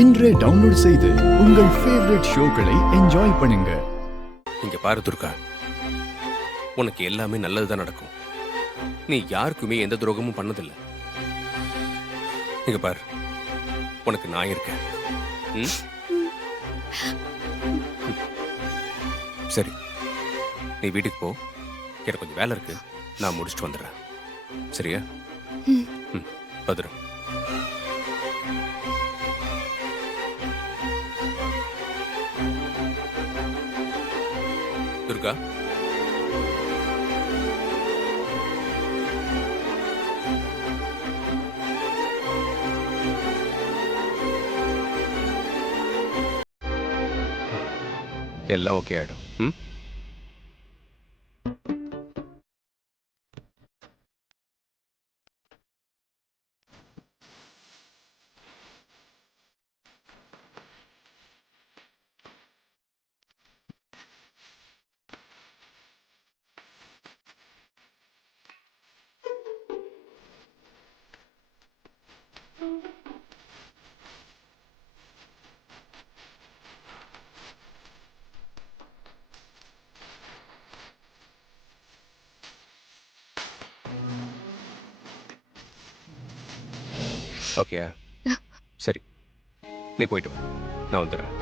இன்றே டவுன்லோட் செய்து உங்கள் ஃபேவரட் ஷோக்களை என்ஜாய் பண்ணுங்க. இங்க பாரு துர்கா, உனக்கு எல்லாமே நல்லதுதான் நடக்கும். நீ யாருக்குமே எந்த துரோகமும் பண்ணதில்லை. இங்க பாரு, உனக்கு நான் இருக்கேன். ம்? சரி, நீ வீட்டுக்கு போ. எனக்கு கொஞ்சம் வேலை இருக்கு, நான் முடிச்சுட்டு வந்துடுறேன். சரியா? ம், பத்திரம். துர்கா, எல்லாம் ஓகே ஆயிடும். ம்? ஓகேயா? சரி, நீ போயிட்டு வா, நான் வந்துடுறேன்.